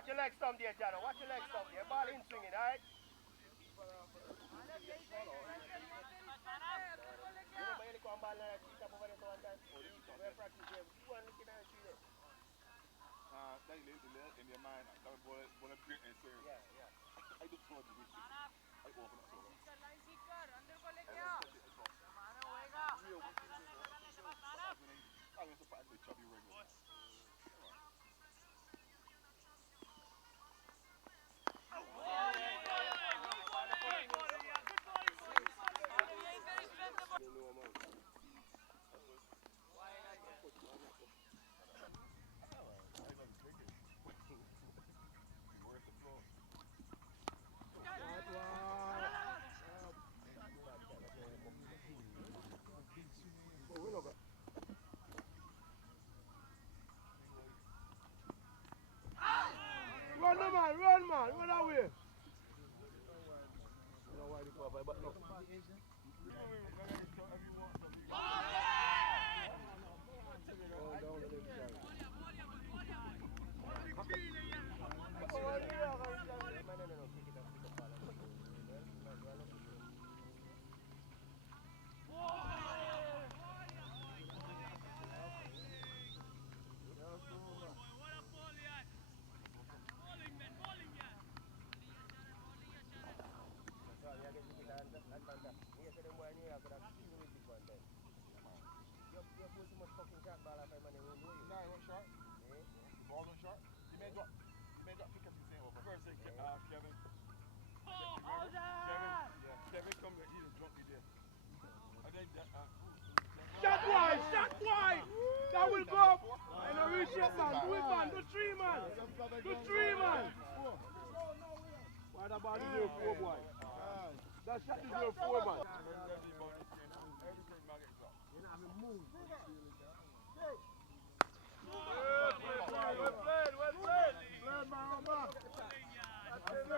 Watch your leg stump there, Jano. Watch your leg stump there. Ball in swinging, alright? In your mind, that was one of greatness. Yeah. I just told you this. I open up so. Run, man, run away. You know why they go by, but no. Kevin come here, he drunk me there. And then Shot wide! That will go up! And a reach up, man. Do it, man. Do three, man. Why that ball is 4, boy? That shot is 4, man.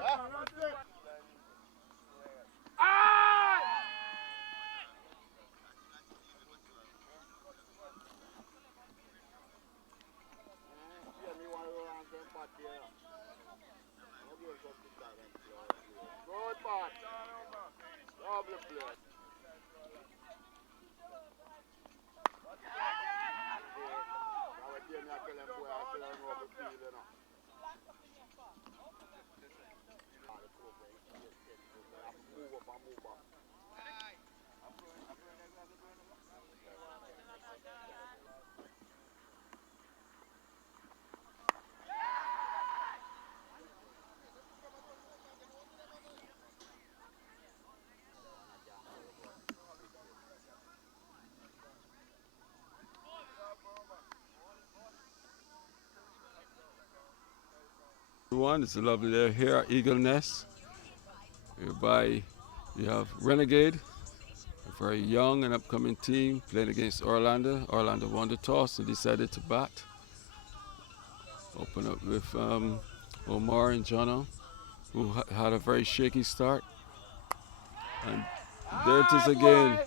Well played. Good pass. Lovely play. Everyone, it's a lovely day here at Eagle Nest. Whereby you have Renegade, a very young and upcoming team playing against Orlando. Orlando won the toss and decided to bat. Open up with Omar and Jono, who had a very shaky start. And there it is again.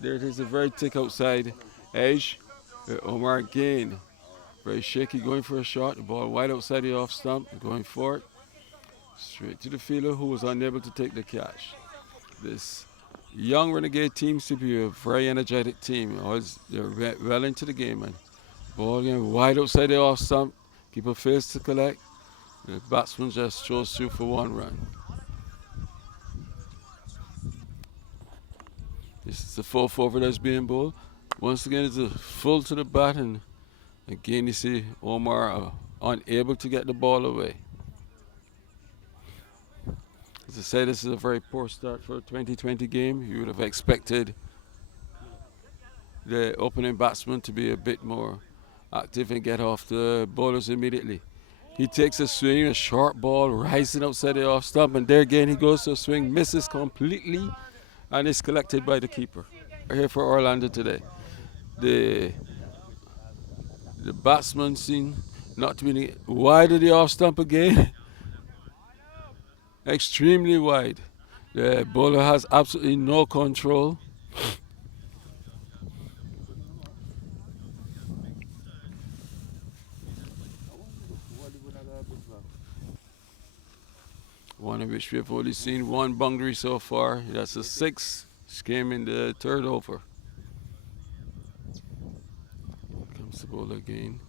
There it is, a very thick outside edge. Omar again. Very shaky, going for a shot. The ball wide outside the off stump, going for it. Straight to the fielder, who was unable to take the catch. This young Renegade team seems to be a very energetic team. They're well into the game, and ball again wide outside the off stump. Keeper fails to collect. The batsman just chose through for 1 run. This is the 4th over that's being bowled. Once again, it's a full to the bat, and again, you see Omar unable to get the ball away. As I said, this is a very poor start for a 2020 game. You would have expected the opening batsman to be a bit more active and get off the bowlers immediately. He takes a swing, a short ball rising outside the off stump, and there again he goes to a swing, misses completely, and is collected by the keeper. We're here for Orlando today. The batsman seemed not to be wide of the off stump again. Extremely wide. The bowler has absolutely no control. one of which we have only seen one boundary so far. That's a 6, which came in the third over. Comes the ball again.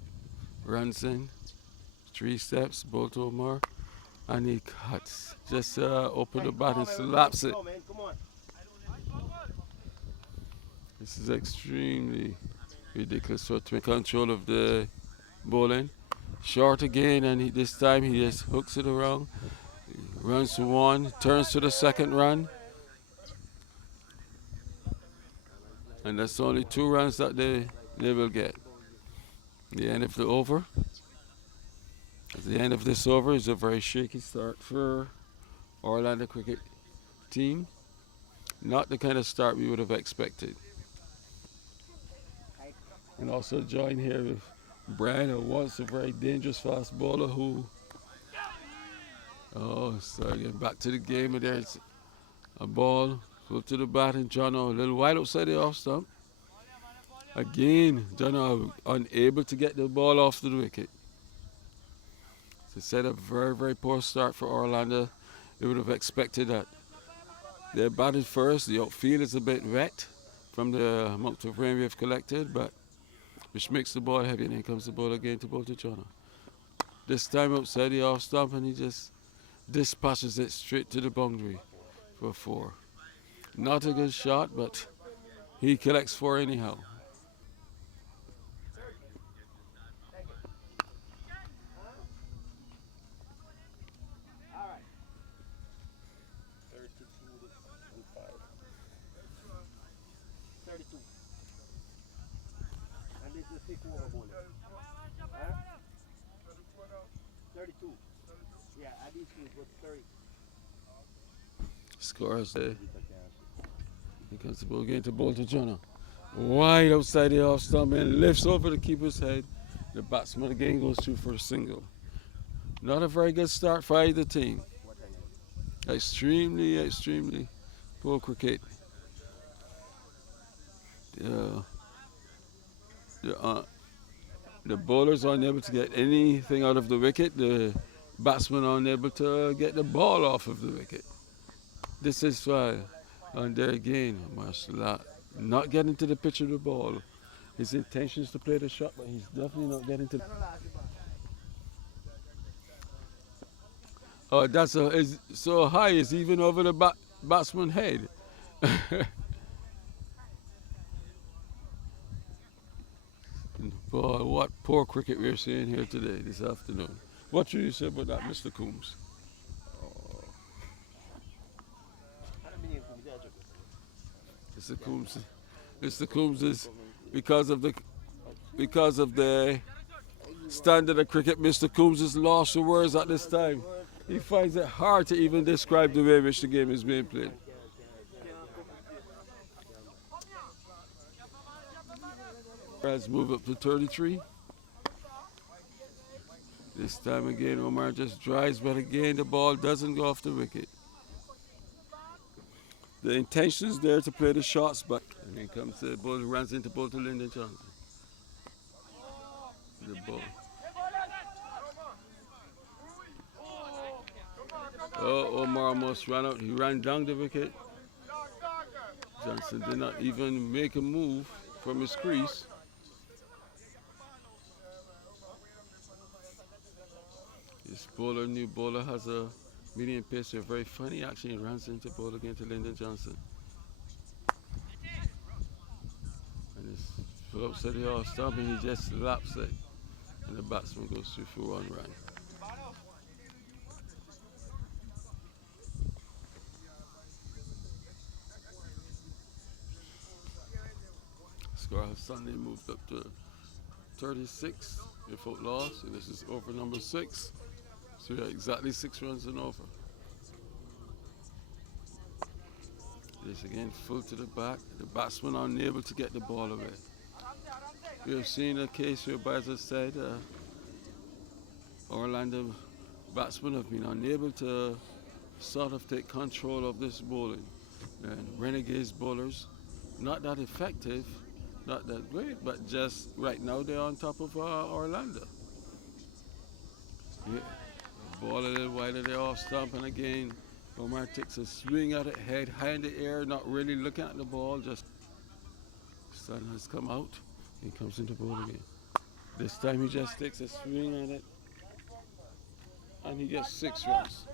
Runs in. 3 steps, ball to Omar. And he cuts. Just open the bat and slaps it. This is extremely ridiculous for to control of the bowling. Short again, and this time he just hooks it around. Runs to 1, turns to the second run. And that's only 2 runs that they will get. The end of the over. At the end of this over is a very shaky start for Orlando cricket team. Not the kind of start we would have expected. And also join here with Brian, who was a very dangerous fast bowler who so again back to the game, and there's a ball, go to the bat, and Jono a little wide outside the off stump. Again, Jono unable to get the ball off to the wicket. So set a very, very poor start for Orlando. They would have expected that. They batted first, the outfield is a bit wet from the amount of rain we have collected, but which makes the ball heavy, and here comes the ball again to bowl to Jono. This time outside the off stump, and he just dispatches it straight to the boundary for 4. Not a good shot, but he collects 4 anyhow. Scores there. Here comes the ball again to bowl to Jono. Wide outside the off stump and lifts over the keeper's head. The batsman again goes through for a single. Not a very good start for either team. Extremely, extremely poor cricket. The bowlers are unable to get anything out of the wicket. The batsmen are unable to get the ball off of the wicket. This is why, and there again, Marshall not getting to the pitch of the ball. His intention is to play the shot, but he's definitely not getting to. Oh, that's is so high. It's even over the batsman's head. Boy, what poor cricket we're seeing here today, this afternoon. What should you say about that, Mr. Coombs? Mr. Coombs is because of the standard of cricket. Mr. Coombs has lost the words at this time. He finds it hard to even describe the way in which the game is being played. Let's move up to 33. This time again, Omar just drives, but again the ball doesn't go off the wicket. The intention is there to play the shots, but and here comes the ball, runs into ball to Lyndon Johnson. The ball. Oh, Omar almost ran out. He ran down the wicket. Johnson did not even make a move from his crease. This bowler, new bowler, has a medium pace, a very funny action. He runs into ball again to Lyndon Johnson. And it's full outside the off stump, and he just slaps it. And the batsman goes through for 1 run. Score has suddenly moved up to 36 without loss. So this is over number 6. So yeah, exactly 6 runs and over. This again full to the back. The batsman unable to get the ball away. We have seen a case where, as I said, Orlando batsmen have been unable to sort of take control of this bowling. And Renegades bowlers, not that effective, not that great, but just right now they're on top of Orlando. Yeah. Ball a little wide of the off stump, and again, Omar takes a swing at it, head high in the air, not really looking at the ball, just sun has come out. He comes into ball again. This time he just takes a swing at it, and he gets 6 runs.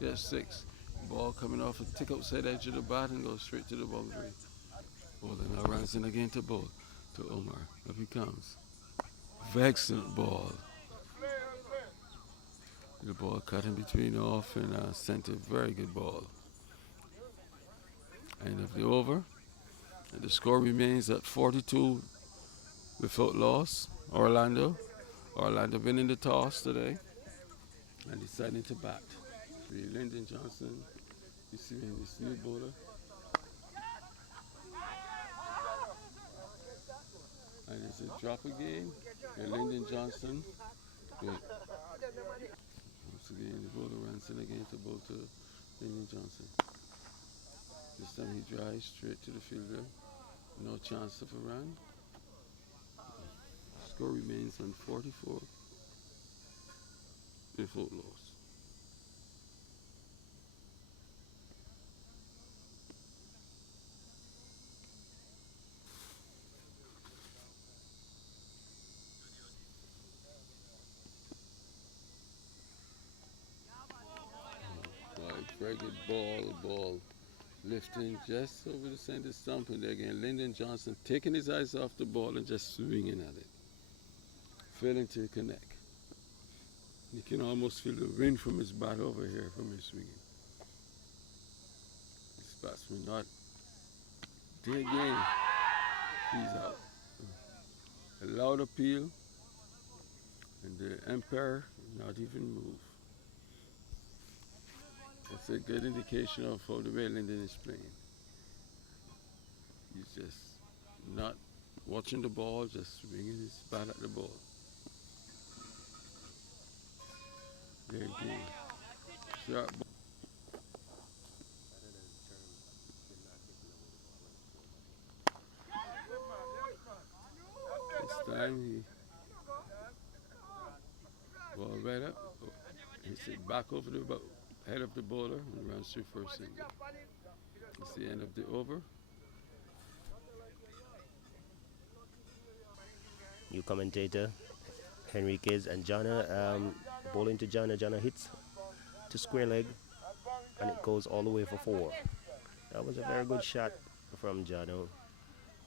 Gets 6. Ball coming off a tick outside edge of the bat and goes straight to the boundary. Bowler now runs in again to ball to Omar. Up he comes. Excellent ball. The ball cut in between off and center. Very good ball. End of the over. And the score remains at 42 without loss. Orlando winning the toss today and deciding to bat. Lyndon Johnson, you see this new bowler. And it's a drop again. Lyndon Johnson. Good. Once again, the bowler runs in again to bowl to Lyndon Johnson. This time he drives straight to the fielder. No chance of a run. Score remains on 44 without loss. Very good ball lifting just over the center stump, and again Lyndon Johnson taking his eyes off the ball and just swinging at it, failing to connect. You can almost feel the wind from his bat over here from his swinging. This batsman not there again. He's out. A loud appeal, and the umpire not even moved. That's a good indication of how the way Lyndon is playing. He's just not watching the ball, just swinging his bat at the ball. There again. Sharp ball. This time he ball right up. He sit back over the head of the bowler and runs through first single. It's the end of the over. New commentator, Renegades and Jana bowling to Jana. Jana hits to square leg and it goes all the way for 4. That was a very good shot from Jana,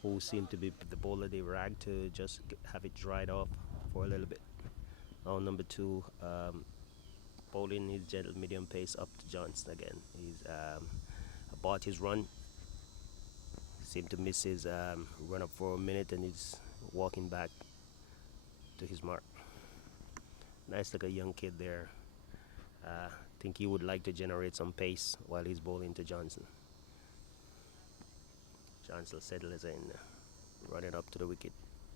who seemed to be the bowler they ragged to just have it dried off for a little bit. Now number 2, bowling his gentle medium pace up to Johnson again. He's about his run. Seemed to miss his run up for a minute, and he's walking back to his mark. Nice like a young kid there. Think he would like to generate some pace while he's bowling to Johnson. Johnson settles in, running up to the wicket,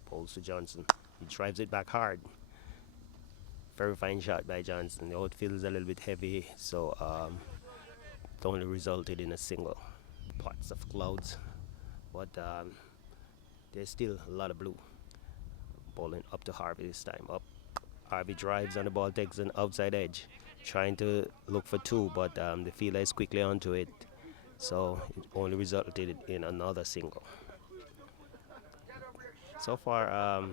bowls to Johnson. He drives it back hard. Very fine shot by Johnson. The outfield is a little bit heavy, so it only resulted in a single. Pots of clouds, but there's still a lot of blue. Bowling up to Harvey this time. Up, Harvey drives and the ball takes an outside edge, trying to look for 2, but the fielder is quickly onto it, so it only resulted in another single. So far,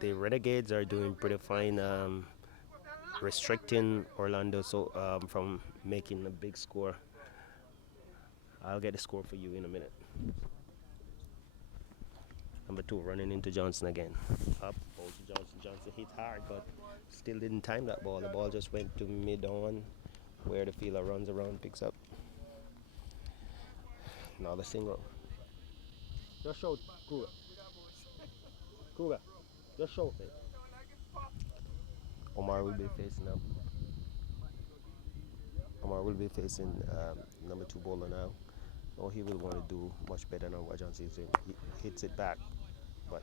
the Renegades are doing pretty fine, restricting Orlando from making a big score. I'll get the score for you in a minute. Number 2 running into Johnson again. Up, ball to Johnson. Johnson hit hard, but still didn't time that ball. The ball just went to mid-on, where the fielder runs around, picks up. Another single. Just show Kruger. Kruger. Just show it. Omar will be facing up. Omar will be facing number 2 bowler now. Oh, he will want to do much better than what Johnson is doing. He hits it back, but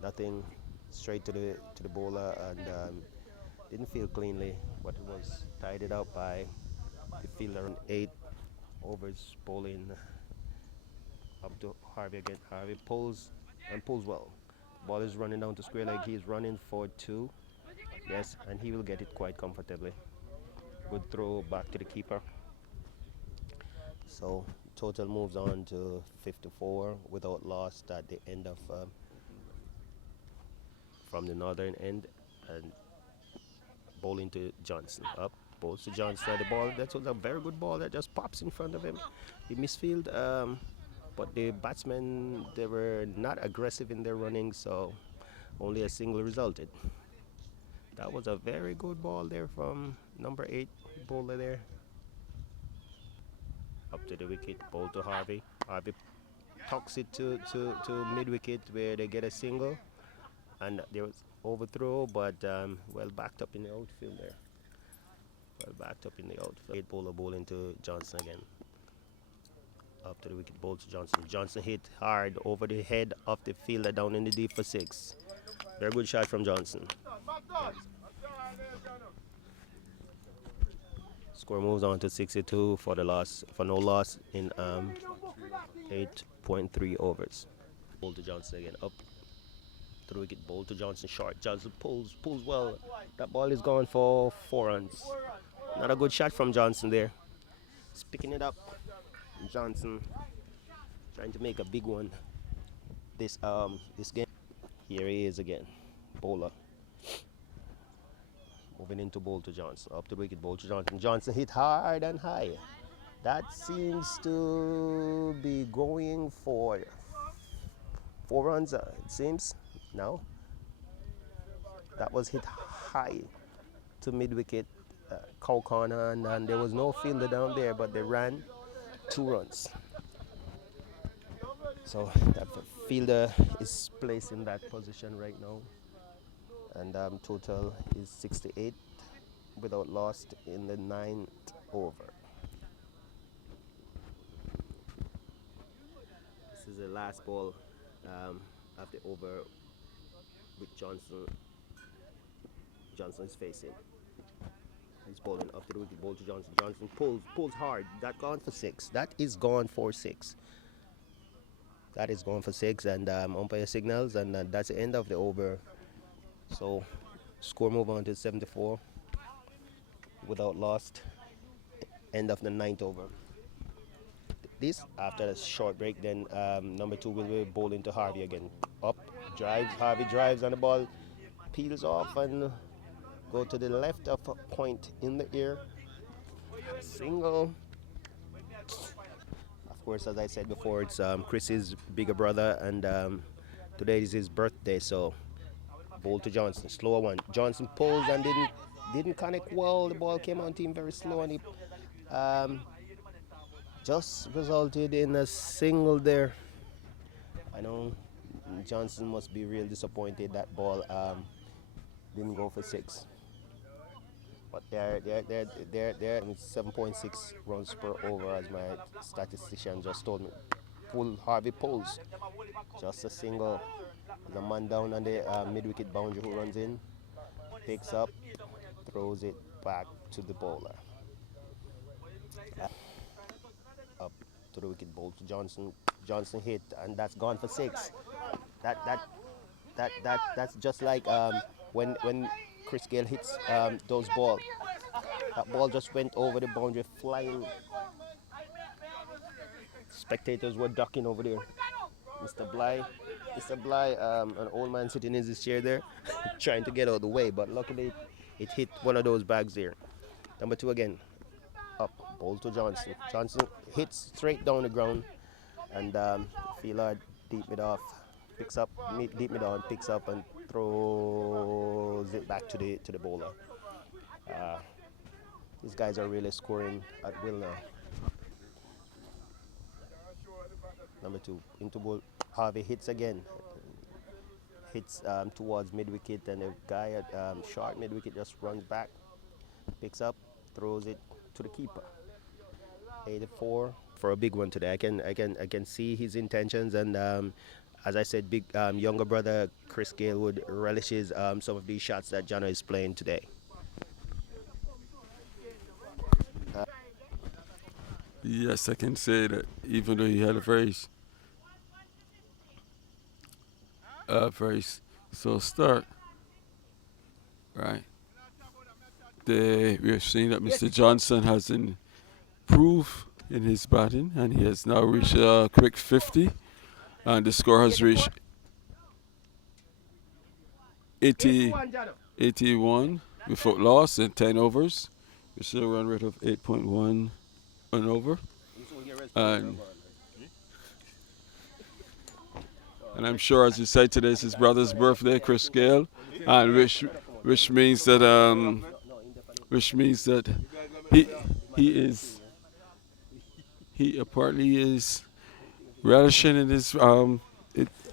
nothing, straight to the bowler, and didn't feel cleanly, but it was tidied up by the fielder on 8 overs, bowling up to Harvey again. Harvey pulls and pulls well. Ball is running down to square leg. He's running for 2. Yes, and he will get it quite comfortably. Good throw back to the keeper. So total moves on to 54 without loss at the end of from the northern end, and bowling to Johnson. Up, bowls to Johnson. The ball, that was a very good ball that just pops in front of him. He misfield, but the batsmen, they were not aggressive in their running, so only a single resulted. That was a very good ball there from number 8 bowler there. Up to the wicket, bowl to Harvey. Harvey tucks it to mid wicket where they get a single, and there was overthrow, but well backed up in the outfield there. Well backed up in the outfield. 8 bowler bowling to Johnson again. Up to the wicket, bowl to Johnson. Johnson hit hard over the head of the fielder down in the deep for 6. Very good shot from Johnson. Score moves on to 62 for the loss, for no loss in 8.3 overs. Bowl to Johnson again. Up to the wicket, bowl to Johnson. Short. Johnson pulls well. That ball is gone for 4 runs. Not a good shot from Johnson there. He's picking it up. Johnson trying to make a big one this game. Here he is again. Bowler. Moving into bowl to Johnson. Up to the wicket, bowl to Johnson. Johnson hit hard and high. That seems to be going for 4 runs, it seems. No. That was hit high to mid wicket, cow corner, and there was no fielder down there, but they ran 2 runs. So that fielder is placed in that position right now. And total is 68 without loss in the 9th over. This is the last ball of the over with Johnson. Johnson is facing. He's bowling up to the wicket, ball to Johnson. Johnson pulls hard. That gone for 6. That is gone for 6. That is gone for 6, and umpire signals, and that's the end of the over. So score move on to 74 without loss. End of the 9th over. This after a short break, then number 2 will be bowling to Harvey again. Up, drives, Harvey drives, and the ball peels off and go to the left of a point in the air. Single. Of course, as I said before, it's Chris's bigger brother, and today is his birthday, so bowl to Johnson, slower one. Johnson pulls and didn't connect well. The ball came on to him very slow, and he just resulted in a single there. I know Johnson must be real disappointed that ball didn't go for 6. But they're 7.6 runs per over, as my statistician just told me. Harvey pulls, just a single. The man down on the mid-wicket boundary who runs in, picks up, throws it back to the bowler. Up to the wicket, bowl to Johnson. Johnson hit, and that's gone for 6. That's just like when Chris Gale hits those balls. That ball just went over the boundary, flying. Spectators were ducking over there. Mr. Bly, an old man sitting in his chair there, trying to get out of the way, but luckily it hit one of those bags there. Number 2 again. Up, bowl to Johnson. Johnson hits straight down the ground, and fielder deep mid off, picks up, deep mid on, picks up and throws it back to the bowler. These guys are really scoring at will now. Number 2 into bowl. Harvey hits again. Hits towards mid wicket, and the guy at short mid wicket just runs back, picks up, throws it to the keeper. 84 for a big one today. I can see his intentions, and as I said, big younger brother Chris Gale would relishes some of these shots that Jana is playing today. Yes, I can say that even though he had a very very slow start. Right. We have seen that Mr. Johnson has improved in his batting, and he has now reached a quick 50, and the score has reached 81 without loss in 10 overs, which is a run rate of 8.1 an over. And I'm sure, as you said, today is his brother's birthday, Chris Gale, and which means that he he apparently is relishing in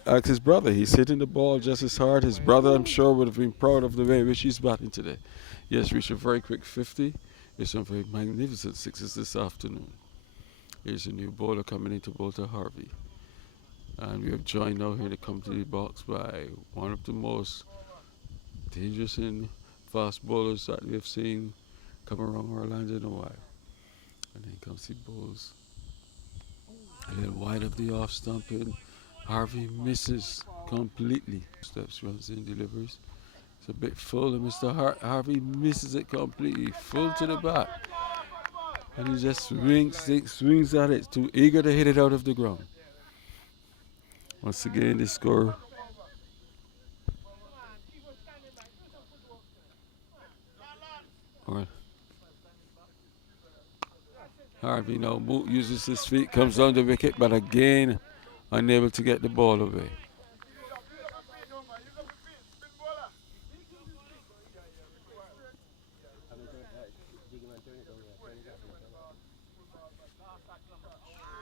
like his brother. He's hitting the ball just as hard. His brother, I'm sure, would have been proud of the way in which he's batting today. He has reached a very quick 50. There's some very magnificent sixes this afternoon. Here's a new bowler coming into Bolter Harvey. And we have joined now here to come to the box by one of the most dangerous and fast bowlers that we have seen come around Orlando in a while. And then comes the bowls a little wide of the off stump, and Harvey misses completely. Steps, runs in, delivers. It's a bit full, and Mr. Harvey misses it completely, full to the back. And he just swings at it, too eager to hit it out of the ground. Once again, the score. Harvey now uses his feet, comes down the wicket, but again unable to get the ball away.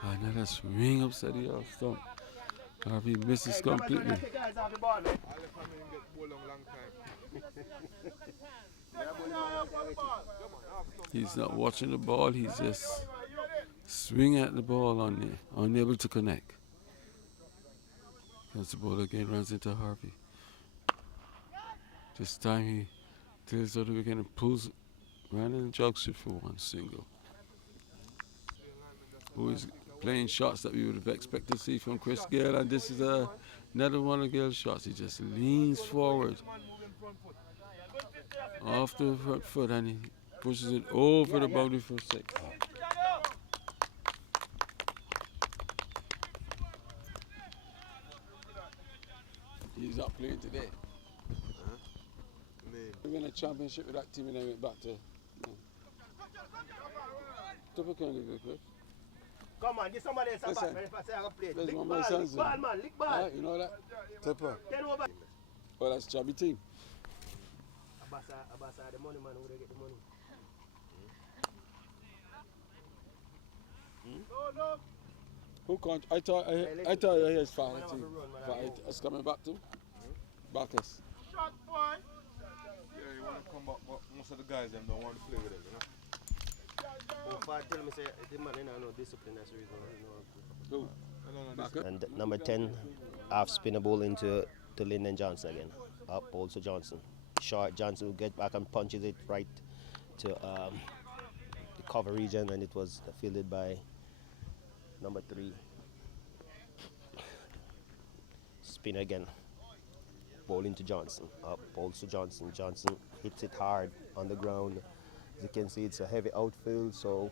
Another swing upside the off stump. Harvey misses completely. He's not watching the ball, he's just swinging at the ball on there, unable to connect. As the ball again runs into Harvey. This time he clears out the wicket and pulls right in the jogs it for one single. Who is playing shots that we would have expected to see from Chris Gale, and this is another one of Gale's shots. He just leans forward off the front foot and he pushes it over the boundary for 6. He's not playing today. We won a championship with that team and then went back to Double County, Cliff. Come on, give somebody else a bat, man. If I say I can play, There's lick one ball, more lick ball, man, lick ball. You know that? Tipper. Ten over. Well, that's chubby team. Abasa, the money man, who they get the money? No. Who can't? I thought his father team. It's coming back to Bacchus. Shot, boy. Yeah, you want to come back, but most of the guys them don't want to play with it, you know? Tell me, say, the man ain't no discipline, that's the reason. Who? And number 10, half spinner ball into Lyndon Johnson again. Up also Johnson. Short Johnson will get back and punches it right to the cover region, and it was fielded by number 3. Spin again. Ball into Johnson. Up balls to Johnson. Johnson hits it hard on the ground. As you can see, it's a heavy outfield, so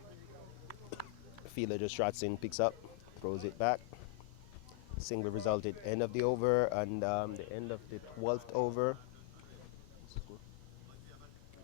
fielder just trots in, picks up, throws it back. Single resulted end of the over, and the end of the 12th over.